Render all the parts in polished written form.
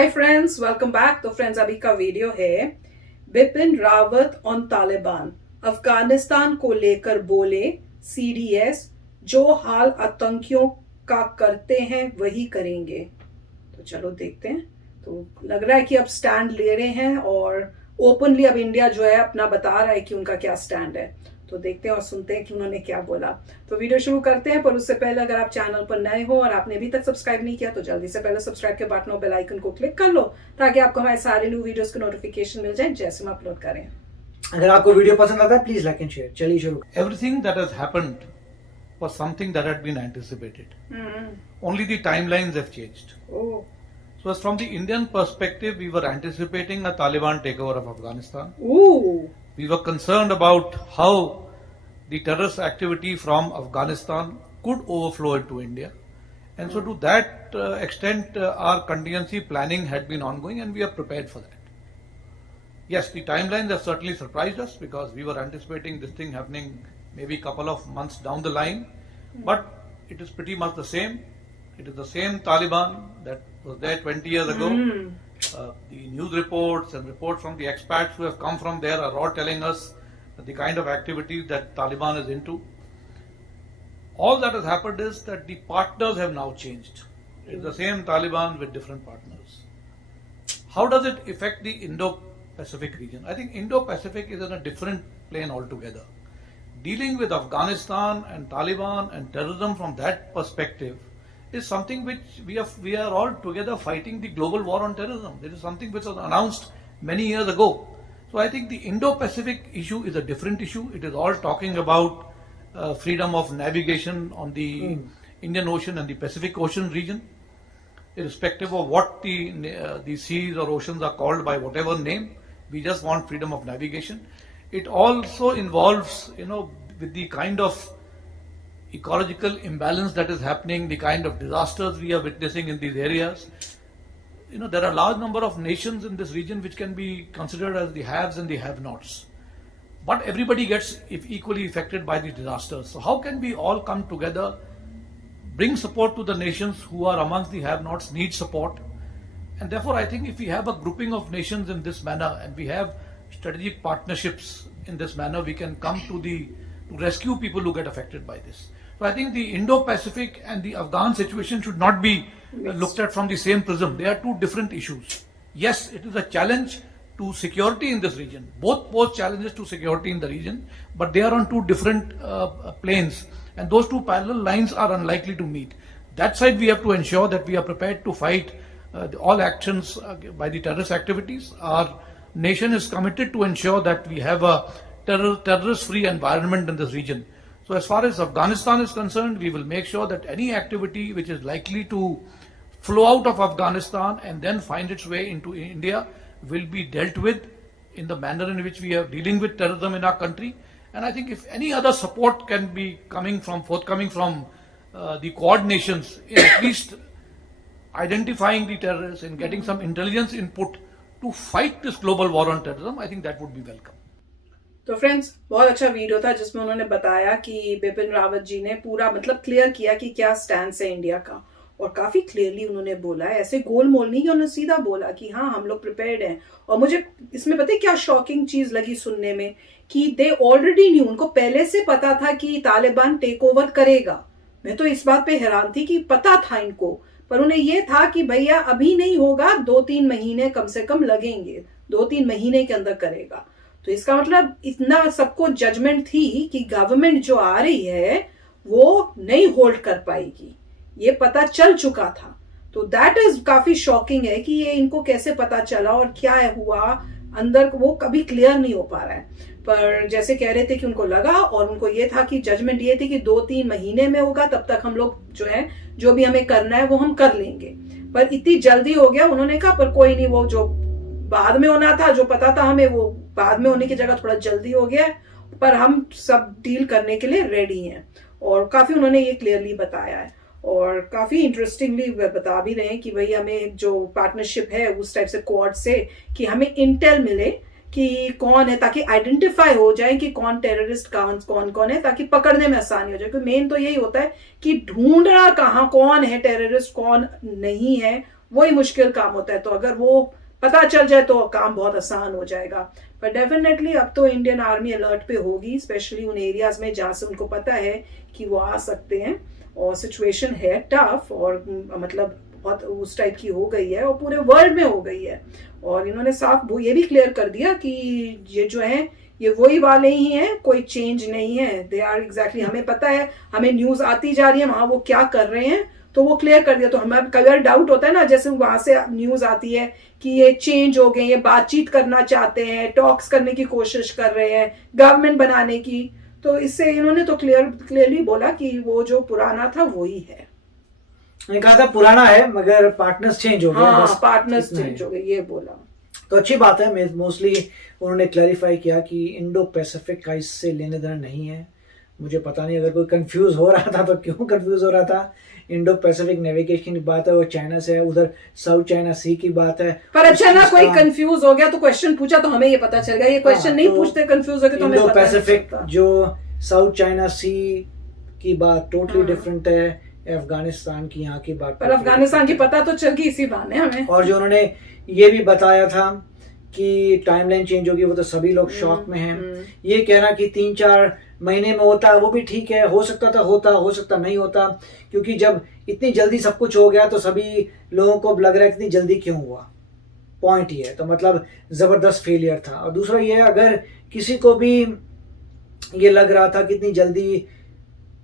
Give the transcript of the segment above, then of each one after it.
Hi friends, welcome back. तो friends, अभी का वीडियो है बिपिन रावत ऑन तालिबान। अफगानिस्तान को लेकर बोले सीडीएस, जो हाल आतंकियों का करते हैं वही करेंगे। तो चलो देखते हैं। तो लग रहा है कि अब स्टैंड ले रहे हैं और ओपनली अब इंडिया जो है अपना बता रहा है कि उनका क्या स्टैंड है। तो देखते हैं और सुनते हैं कि उन्होंने क्या बोला। तो वीडियो शुरू करते हैं, पर उससे पहले अगर आप चैनल पर नए हो और आपने अभी तक सब्सक्राइब नहीं किया तो जल्दी से पहले सब्सक्राइब के बटन और बेल आइकन को क्लिक कर लो, ताकि आपको हमारे सारे न्यू वीडियोस के नोटिफिकेशन मिल जाए जैसे हम अपलोड करें। अगर आपको वीडियो पसंद आता है प्लीज लाइक एंड शेयर। चलिए शुरू। Everything that has happened was something that had been anticipated. Only the timelines have changed. Oh. So, as from the Indian perspective, we were anticipating a Taliban takeover of Afghanistan. Ooh. We were concerned about how the terrorist activity from Afghanistan could overflow into India. And so, to that extent, our contingency planning had been ongoing and we are prepared for that. Yes, the timelines have certainly surprised us because we were anticipating this thing happening maybe a couple of months down the line. But it is pretty much the same. It is the same Taliban that was there 20 years ago. The news reports and reports from the expats who have come from there are all telling us the kind of activities that Taliban is into. All that has happened is that the partners have now changed. It's the same Taliban with different partners. How does it affect the Indo-Pacific region? I think Indo-Pacific is in a different plane altogether. Dealing with Afghanistan and Taliban and terrorism from that perspective is something which we are all together fighting the global war on terrorism. This is something which was announced many years ago. So I think the Indo-Pacific issue is a different issue. It is all talking about freedom of navigation on the Indian Ocean and the Pacific Ocean region, irrespective of what the seas or oceans are called by whatever name. We just want freedom of navigation. It also involves, with the kind of ecological imbalance that is happening, the kind of disasters we are witnessing in these areas. There are a large number of nations in this region which can be considered as the haves and the have-nots. But everybody gets equally affected by the disasters. So how can we all come together, bring support to the nations who are amongst the have-nots, need support? And therefore I think if we have a grouping of nations in this manner and we have strategic partnerships in this manner, we can come to rescue people who get affected by this. So I think the Indo-Pacific and the Afghan situation should not be looked at from the same prism. They are two different issues. Yes, it is a challenge to security in this region. Both pose challenges to security in the region, but they are on two different planes, and those two parallel lines are unlikely to meet. That side we have to ensure that we are prepared to fight all actions by the terrorist activities. Our nation is committed to ensure that we have a terrorist-free environment in this region. So as far as Afghanistan is concerned, we will make sure that any activity which is likely to flow out of Afghanistan and then find its way into India will be dealt with in the manner in which we are dealing with terrorism in our country. And I think if any other support can be forthcoming from the Quad nations in at least identifying the terrorists and getting some intelligence input to fight this global war on terrorism, I think that would be welcome. तो friends, बहुत अच्छा video था जिसमें उन्होंने बताया कि बिपिन रावत जी ने पूरा क्लियर किया कि क्या स्टैंड है इंडिया का, और काफी क्लियरली उन्होंने बोला है, ऐसे गोल मोल नहीं कि उन्होंने सीधा बोला कि हाँ हम लोग प्रिपेयर्ड हैं। और मुझे इसमें पता है क्या शॉकिंग चीज लगी सुनने में, कि दे ऑलरेडी न्यू, उनको पहले से पता था कि तालिबान टेक ओवर करेगा। मैं तो इस बात पे हैरान थी कि पता था इनको, पर उन्हें यह था कि भैया अभी नहीं होगा, 2-3 महीने कम से कम लगेंगे, 2-3 महीने के अंदर करेगा। तो इसका मतलब इतना सबको जजमेंट थी कि गवर्नमेंट जो आ रही है वो नहीं होल्ड कर पाएगी, ये पता चल चुका था। तो दैट इज काफी शॉकिंग है कि ये इनको कैसे पता चला और क्या हुआ अंदर, वो कभी क्लियर नहीं हो पा रहा है। पर जैसे कह रहे थे कि उनको लगा, और उनको ये था कि जजमेंट ये थी कि 2-3 महीने में होगा, तब तक हम लोग जो भी हमें करना है वो हम कर लेंगे। पर इतनी जल्दी हो गया, उन्होंने कहा पर कोई नहीं, वो जो बाद में होना था, जो पता था हमें, वो बाद में होने की जगह थोड़ा जल्दी हो गया, पर हम सब डील करने के लिए रेडी हैं। और काफी उन्होंने ये क्लियरली बताया है, और काफी इंटरेस्टिंगली बता भी रहे हैं कि भाई हमें जो पार्टनरशिप है उस टाइप से क्वाड से, कि हमें इंटेल मिले कि कौन है, ताकि आइडेंटिफाई हो जाए कि कौन टेररिस्ट कौन है, ताकि पकड़ने में आसानी हो जाए। क्योंकि मेन तो यही होता है कि ढूंढना कहाँ कौन है टेररिस्ट, कौन नहीं है, वही मुश्किल काम होता है। तो अगर वो पता चल जाए तो काम बहुत आसान हो जाएगा। पर डेफिनेटली अब तो इंडियन आर्मी अलर्ट पे होगी, स्पेशली उन एरियाज में जहां से उनको पता है कि वो आ सकते हैं और सिचुएशन है टफ और मतलब बहुत उस टाइप की हो गई है और पूरे वर्ल्ड में हो गई है। और इन्होंने साफ वो ये भी क्लियर कर दिया कि ये जो है ये वही वाले ही हैं, कोई चेंज नहीं है। दे आर एग्जैक्टली, हमें पता है, हमें न्यूज आती जा रही है वहां वो क्या कर रहे हैं, तो वो क्लियर कर दिया। तो हमें कई बार डाउट होता है ना, जैसे वहां से न्यूज आती है कि ये चेंज हो गए, ये बातचीत करना चाहते हैं, टॉक्स करने की कोशिश कर रहे हैं, गवर्नमेंट बनाने की। तो इससे इन्होंने तो क्लियरली बोला कि वो जो पुराना था वही है। मैंने कहा था पुराना है मगर पार्टनर्स चेंज हो गए। हाँ, पार्टनर्स चेंज हो गए, ये बोला। तो अच्छी बात है। मोस्टली उन्होंने क्लैरिफाई किया कि इंडो पैसिफिक का इससे लेने देना नहीं है। मुझे पता नहीं अगर कोई कंफ्यूज हो रहा था तो क्यों कंफ्यूज हो रहा था। इंडो पैसिफिक नेविगेशन की बात है, वो चाइना से है, उधर साउथ चाइना सी की बात है। पर अच्छा ना, कोई कंफ्यूज हो गया तो क्वेश्चन पूछा तो हमें ये पता चल गया। ये क्वेश्चन नहीं पूछते, कंफ्यूज हो गए तो हमें पता नहीं चलता। इंडो पैसिफिक जो साउथ चाइना सी की बात टोटली डिफरेंट है अफगानिस्तान की यहाँ की बात। पर अफगानिस्तान की पता तो चल गई इसी बहाने हमें। और जो उन्होंने ये भी बताया था कि टाइमलाइन चेंज होगी, वो तो सभी लोग शॉक में हैं। ये कहना कि 3-4 महीने में होता वो भी ठीक है, हो सकता था होता, हो सकता नहीं होता, क्योंकि जब इतनी जल्दी सब कुछ हो गया तो सभी लोगों को लग रहा है इतनी जल्दी क्यों हुआ। पॉइंट ये है, तो मतलब जबरदस्त फेलियर था। और दूसरा ये, अगर किसी को भी ये लग रहा था कि इतनी जल्दी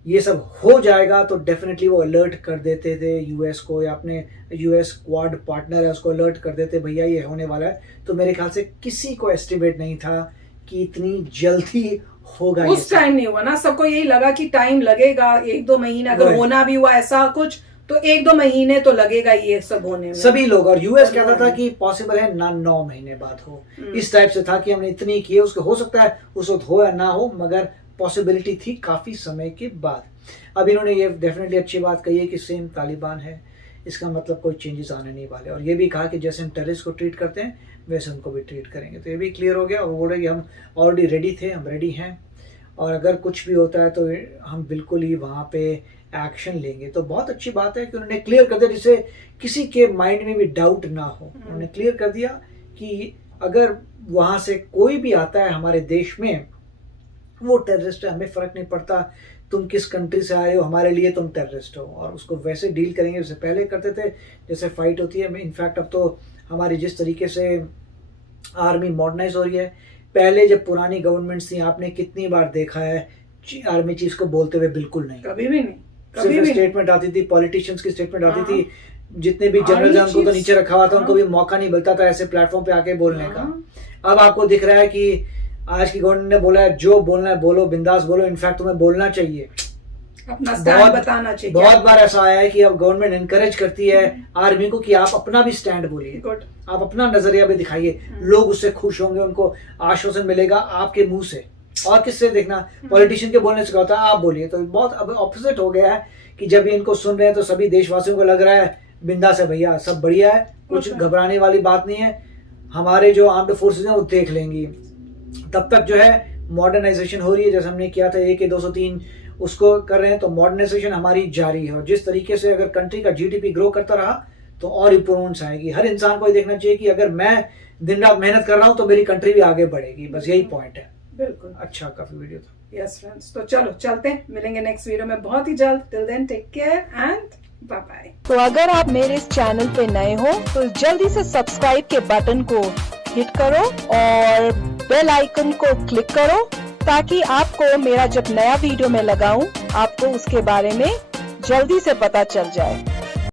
ये सब हो जाएगा तो डेफिनेटली वो अलर्ट कर देते थे यूएस को, या अपने यूएस क्वाड पार्टनर है उसको अलर्ट कर देते, भैया ये होने वाला है। तो मेरे ख्याल से किसी को एस्टिमेट नहीं था कि इतनी जल्दी होगा। उस टाइम नहीं हुआ ना, सबको यही लगा कि टाइम लगेगा 1-2 महीने, अगर होना भी हुआ ऐसा कुछ तो 1-2 महीने तो लगेगा ये सब होने में। सभी लोग, और यूएस कहता था कि पॉसिबल है ना 9 महीने बाद हो। इस टाइप से था कि हमने इतनी की है, उसको हो सकता है उस वक्त हो या ना हो, मगर पॉसिबिलिटी थी काफी समय के बाद। अब इन्होंने ये डेफिनेटली अच्छी बात कही है कि सेम तालिबान है, इसका मतलब कोई चेंजेस आने नहीं वाले। और ये भी कहा कि जैसे हम टेररिस्ट को ट्रीट करते हैं वैसे उनको भी ट्रीट करेंगे। तो ये भी क्लियर हो गया। वो बोल रहे कि हम ऑलरेडी रेडी थे, हम रेडी हैं, और अगर कुछ भी होता है तो हम बिल्कुल ही वहाँ पे एक्शन लेंगे। तो बहुत अच्छी बात है कि उन्होंने क्लियर कर दिया, जिससे किसी के माइंड में भी डाउट ना हो। उन्होंने क्लियर कर दिया कि अगर वहाँ से कोई भी आता है हमारे देश में, वो टेररिस्ट है, हमें फर्क नहीं पड़ता तुम किस कंट्री से आए हो, हमारे लिए तुम टेररिस्ट हो, और उसको वैसे डील करेंगे जैसे पहले करते थे, जैसे फाइट होती है। इनफैक्ट अब तो हमारी जिस तरीके से आर्मी मॉडर्नाइज हो रही है, पहले जब पुरानी गवर्नमेंट्स थी आपने कितनी बार देखा है आर्मी चीफ को बोलते हुए? बिल्कुल नहीं, कभी भी नहीं। सिर्फ स्टेटमेंट आती थी, पॉलिटिशियंस की स्टेटमेंट आती थी। जितने भी जनरल उनको तो नीचे रखा हुआ था, उनको भी मौका नहीं मिलता था ऐसे प्लेटफॉर्म पे आके बोलने का। अब आपको दिख रहा है कि आज की गवर्नमेंट ने बोला है जो बोलना है बोलो, बिंदास बोलो, इनफैक्ट तुम्हें बोलना चाहिए, अपना स्टैंड बताना चाहिए। बहुत बार ऐसा आया है कि अब गवर्नमेंट एनकरेज करती है आर्मी को कि आप अपना भी स्टैंड बोलिए, आप अपना नजरिया भी दिखाइए, लोग उससे खुश होंगे, उनको आश्वासन मिलेगा आपके मुंह से। और किससे देखना, पॉलिटिशियन के बोलने से क्या होता है, आप बोलिए। तो बहुत अब ऑपोजिट हो गया है कि जब इनको सुन रहे हैं तो सभी देशवासियों को लग रहा है बिंदास है भैया, सब बढ़िया है, कुछ घबराने वाली बात नहीं है, हमारे जो आर्म्ड फोर्सेज हैं वो देख लेंगी। तब तक जो है मॉडर्नाइजेशन हो रही है, जैसे हमने किया था AK 203 उसको कर रहे हैं, तो मॉडर्नाइजेशन हमारी जारी है। और जिस तरीके से अगर कंट्री का GDP ग्रो करता रहा तो और इंप्रूवमेंट्स आएगी। हर इंसान को ये देखना चाहिए कि अगर मैं दिन रात मेहनत कर रहा हूँ तो मेरी कंट्री भी आगे बढ़ेगी। बस यही पॉइंट है। बिल्कुल, अच्छा काफी वीडियो था। यस फ्रेंड्स, तो चलो चलते हैं, मिलेंगे नेक्स्ट वीडियो में बहुत ही जल्द। Till then take care and bye bye. तो अगर आप मेरे इस चैनल पे नए हो तो जल्दी से सब्सक्राइब के बटन को हिट करो और बेल आइकन को क्लिक करो, ताकि आपको मेरा जब नया वीडियो मैं लगाऊं आपको उसके बारे में जल्दी से पता चल जाए।